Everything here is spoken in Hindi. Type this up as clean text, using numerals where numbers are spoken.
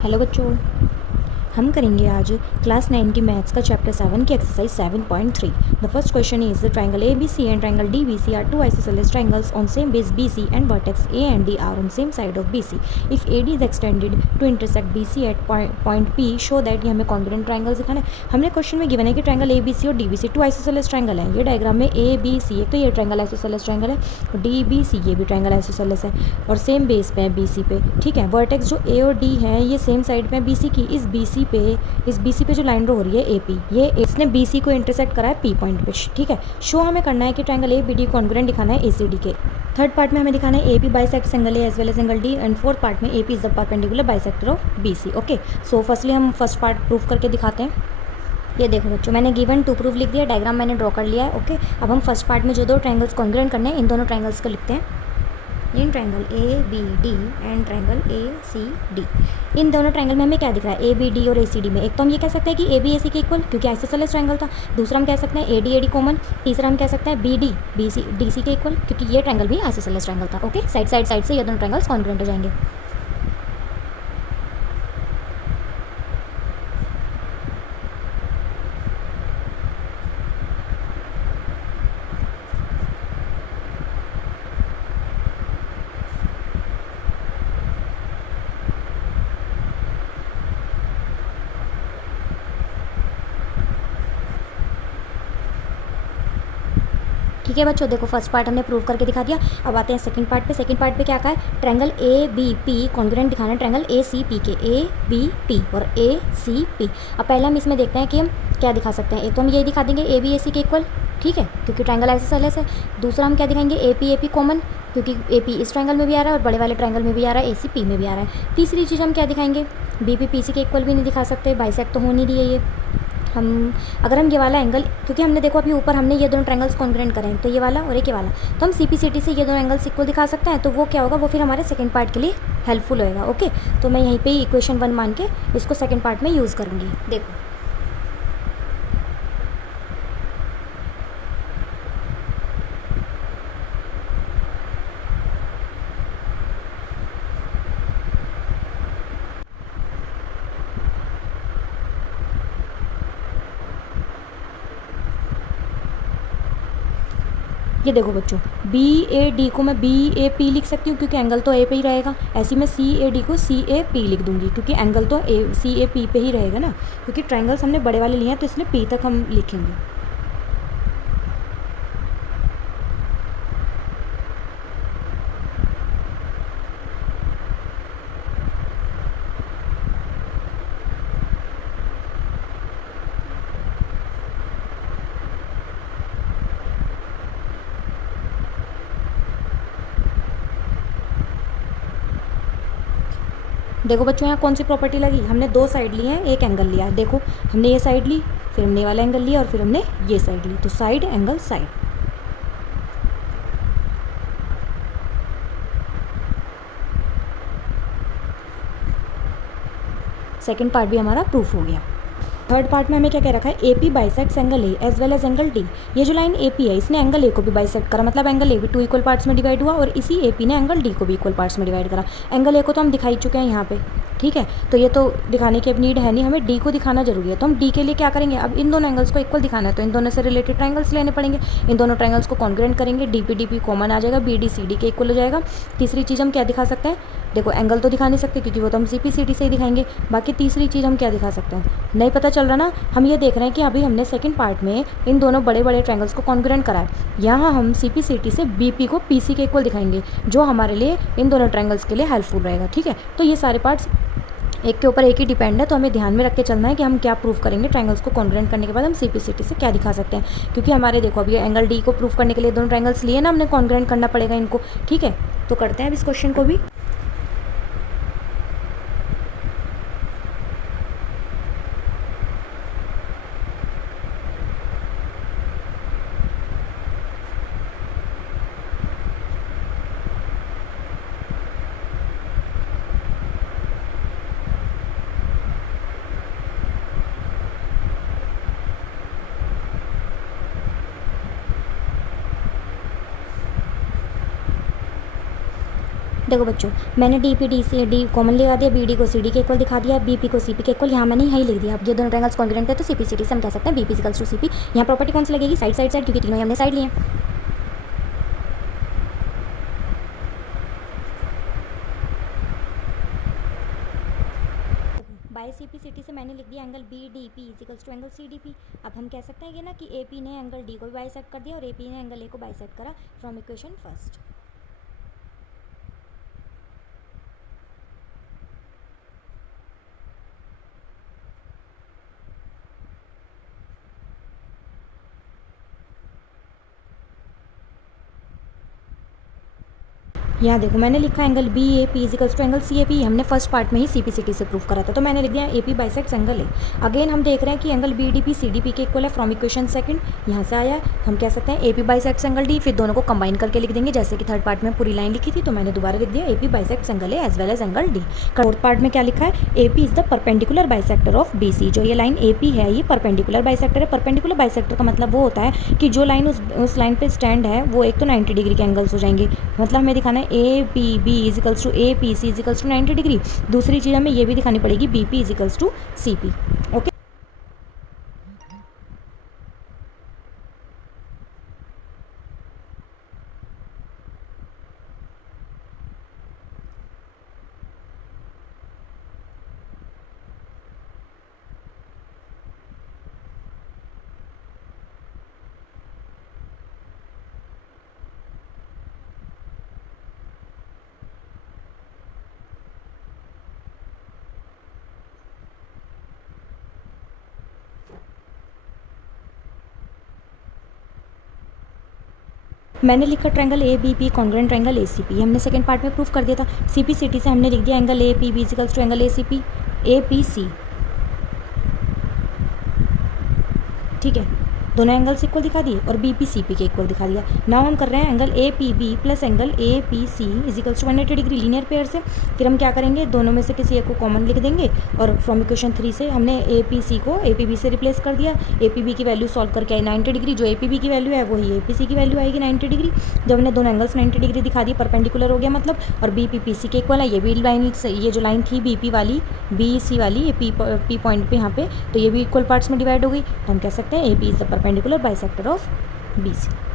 हेलो बच्चों, हम करेंगे आज क्लास 9 की मैथ्स का चैप्टर 7 की exercise 7.3। The first question is the triangle ABC and triangle DBC are two isosceles triangles on same base BC and vertex A and D are on same side of BC। If AD is extended to intersect BC at point P, show that. ये हमें कॉन्ग्रुएंट ट्रायंगल्स दिखाना है। हमने क्वेश्चन में गिवन है कि ट्रायंगल ABC और DBC टू आइसोसेलेस ट्रायंगल है। ये डायग्राम में ABC है तो ये ट्रायंगल आइसोसेलेस ट्रायंगल है, और DBC ये भी ट्रायंगल आइसोसेलेस है और सेम बेस पे है BC पे। ठीक है, वर्टेक्स जो A और D है ये सेम साइड पे है BC की। इस BC पे जो लाइन ड्रॉ हो रही है AP, ये इसने BC को इंटरसेक्ट करा है P पॉइंट पे। ठीक है, शो हमें करना है कि ट्रायंगल ABD कॉन्ग्रुएंट दिखाना है ACD के। थर्ड पार्ट में हमें दिखाना है AP bisects angle A as well as angle D, and fourth part में AP is the perpendicular bisector of BC। Okay, so firstly हम फर्स्ट पार्ट प्रूफ करके दिखाते हैं। ये देखो बच्चों, मैंने गिवन टू प्रूफ लिख दिया, डायग्राम मैंने ड्रॉ कर लिया है। ओके, अब हम फर्स्ट पार्ट में जो दो ट्रायंगल्स कॉन्ग्रुएंट करने हैं इन दोनों ट्रायंगल्स को लिखते हैं। In triangle ABD and triangle ACD, इन दोनों ट्रायंगल में हमें क्या दिख रहा है ABD और ACD में। एक तो हम ये कह सकते हैं कि AB AC के इक्वल, क्योंकि आइसोसेलेस ट्रायंगल था। दूसरा हम कह सकते हैं AD AD कॉमन। तीसरा हम कह सकते हैं BD BC DC के इक्वल, क्योंकि ये ट्रायंगल भी आइसोसेलेस ट्रायंगल था। ओके, साइड से ये दोनों ट्रायंगल्स कॉन्ग्रुएंट हो जाएंगे। ठीक है बच्चों, देखो फर्स्ट पार्ट हमने प्रूव करके दिखा दिया। अब आते हैं सेकंड पार्ट पे। सेकंड पार्ट पे क्या कहा है, ट्रायंगल ABP कॉन्ग्रुएंट दिखाना है ट्रायंगल ACP के। ABP और ACP। अब पहले हम इसमें देखते हैं कि हम क्या दिखा सकते हैं। एक तो हम ये दिखा देंगे AB AC के इक्वल, ठीक है, क्योंकि ट्रायंगल आइसोसेलेस है। दूसरा हम क्या दिखाएंगे AP AP कॉमन, क्योंकि AP इस ट्रायंगल में भी आ रहा है और बड़े वाले ट्रायंगल में भी आ रहा है, AC P में भी आ रहा है। तीसरी चीज़ हम क्या दिखाएंगे, BP PC के इक्वल भी नहीं दिखा सकते, बाइसेक्ट तो हो नहीं रही है ये। अगर हम ये वाला एंगल, क्योंकि हमने देखो अभी ऊपर हमने ये दोनों ट्रायंगल्स कॉन्ग्रुएंट करें, तो ये वाला और एक ये वाला, तो हम CPCT से ये दोनों एंगल्स इक्वल दिखा सकते हैं। तो वो क्या होगा, वो फिर हमारे सेकंड पार्ट के लिए हेल्पफुल होएगा। ओके, तो मैं यहीं पे इक्वेशन 1 मान के इसको सेकंड पार्ट में यूज़ करूँगी। देखो ये देखो बच्चों, BAD को मैं BAP लिख सकती हूँ, क्योंकि एंगल तो A पे ही रहेगा। ऐसे मैं CAD को CAP लिख दूंगी, क्योंकि एंगल तो CAP पे ही रहेगा ना, क्योंकि ट्रायंगल्स हमने बड़े वाले लिए हैं तो इसलिए P तक हम लिखेंगे। देखो बच्चों, यहाँ कौन सी प्रॉपर्टी लगी, हमने दो साइड ली हैं, एक एंगल लिया। देखो हमने ये साइड ली, फिर हमने ये वाला एंगल लिया, और फिर हमने ये साइड ली, तो side angle side. Second part भी हमारा प्रूफ हो गया। थर्ड पार्ट में हमें क्या कह रखा है, AP bisects angle A as well as angle D। ये जो लाइन AP है इसने एंगल A को भी बाइसेक्ट करा, मतलब एंगल A भी 2 इक्वल पार्ट्स में डिवाइड हुआ, और इसी AP ने एंगल D को भी इक्वल पार्ट्स में डिवाइड करा। एंगल A को तो हम दिखा ही चुके हैं यहाँ पे, ठीक है, तो ये तो दिखाने की अब नीड है नहीं, हमें D को दिखाना जरूरी है। तो हम D के लिए क्या करेंगे, अब इन दोनों एंगल्स को इक्वल दिखाना है तो इन दोनों से रिलेटेड ट्रायंगल्स लेने पड़ेंगे। इन दोनों ट्रायंगल्स को कॉन्ग्रुएंट करेंगे, DP कॉमन आ जाएगा, BD CD के इक्वल हो जाएगा। तीसरी चीज़ हम क्या दिखा सकते हैं, देखो एंगल तो दिखा नहीं सकते क्योंकि वो तो हम CPCT से ही दिखाएंगे। बाकी तीसरी चीज़ हम क्या दिखा सकते हैं, नहीं पता चल रहा ना। हम ये देख रहे हैं कि अभी हमने सेकंड पार्ट में इन दोनों बड़े बड़े ट्रायंगल्स को कॉन्ग्रुएंट करा है। यहाँ हम CPCT से BP को PC के इक्वल दिखाएंगे, जो हमारे लिए इन दोनों ट्रायंगल्स के लिए हेल्पफुल रहेगा। ठीक है, तो ये सारे पार्ट्स एक के ऊपर एक ही डिपेंड है, तो हमें ध्यान में रख के चलना है कि हम क्या प्रूफ करेंगे। ट्रायंगल्स को कॉन्ग्रुएंट करने के बाद हम CPCT से क्या दिखा सकते हैं, क्योंकि हमारे देखो अभी एंगल D को प्रूफ करने के लिए दोनों ट्रायंगल्स लिए ना, हमने कॉन्ग्रुएंट करना पड़ेगा इनको। ठीक है, तो करते हैं अब इस क्वेश्चन को भी। देखो बच्चों, मैंने D P D C D common लगा दिया, बी डी को सी डी के इक्वल दिखा दिया, बी पी को सी पी के इक्वल यहाँ मैंने यही लिख दिया। अब ये दोनों ट्रायंगल्स कॉन्ग्रुएंट है तो सी पी सी डी से हम कह सकते हैं B P equals to C P. यहाँ प्रॉपर्टी कौन सी लगेगी? साइड साइड साइड, क्योंकि तीनों ही हमने साइड लिए। By C P C T से मैंने लिख दिया angle B D P equals to angle C D P. अब हम कह सकते हैं ये ना कि ए पी ने एंगल डी को भी बाइसेक्ट कर दिया और ए पी ने एंगल ए को बाइसेक्ट करा फ्रॉम इक्वेशन फर्स्ट। यहाँ देखो मैंने लिखा angle B A P equals to angle C A P, हमने फर्स्ट पार्ट में ही सी पी सी टी से प्रूव करा था, तो मैंने लिख दिया A P bisects angle A. Again हम देख रहे हैं कि angle B D P C D P के इक्वल है फ्रॉम इक्वेशन सेकंड, यहाँ से आया। हम कह सकते हैं A P bisects angle D, फिर दोनों को कंबाइन करके लिख देंगे, जैसे कि थर्ड पार्ट में पूरी लाइन लिखी थी तो मैंने दोबारा लिख दिया A P bisects angle A as well as angle D. Fourth part में क्या लिखा है? A P is the perpendicular bisector of B C. जो ये लाइन ए पी है ये परपेंडिकुलर बाइसेक्टर है। परपेंडिकुलर बाइसेक्टर का मतलब वो होता है कि जो लाइन उस लाइन पे स्टैंड है वो एक तो 90 डिग्री के एंगल्स हो जाएंगे, मतलब हमें दिखाना है A P B equals to A P C equals to 90 degree. दूसरी चीज़ हमें ये भी दिखानी पड़ेगी B P equals to C P. Okay, मैंने लिखा triangle A B P congruent triangle A C P, हमने सेकंड पार्ट में प्रूफ कर दिया था। सी पी सी टी से हमने लिख दिया angle A P B equals to angle A C P A P C. ठीक है, दोनों एंगल्स इक्वल दिखा दिए और बी पी सी पी के इक्वल दिखा दिया। नाउ हम कर रहे हैं angle A P B plus angle A P C equals to 180 degree linear pair से। फिर हम क्या करेंगे, दोनों में से किसी एक को कॉमन लिख देंगे और फ्रॉम इक्वेशन 3 से हमने ए पी सी को ए पी बी से रिप्लेस कर दिया। ए पी बी की वैल्यू सॉल्व करके आई 90 डिग्री, जो ए पी बी की वैल्यू है वही ए पी सी की वैल्यू आएगी 90 डिग्री। जब हमने दोनों एंगल्स 90 डिग्री दिखा दी, परपेंडिकुलर हो गया मतलब, और बी पी पी सी के इक्वल है। ये भी लाइन, ये जो लाइन थी बी पी वाली बी सी वाली, ये पी पॉइंट पे यहाँ पे, तो ये भी इक्वल पार्ट्स में डिवाइड हो गई, तो हम कह सकते हैं A P is the perpendicular bisector of B C.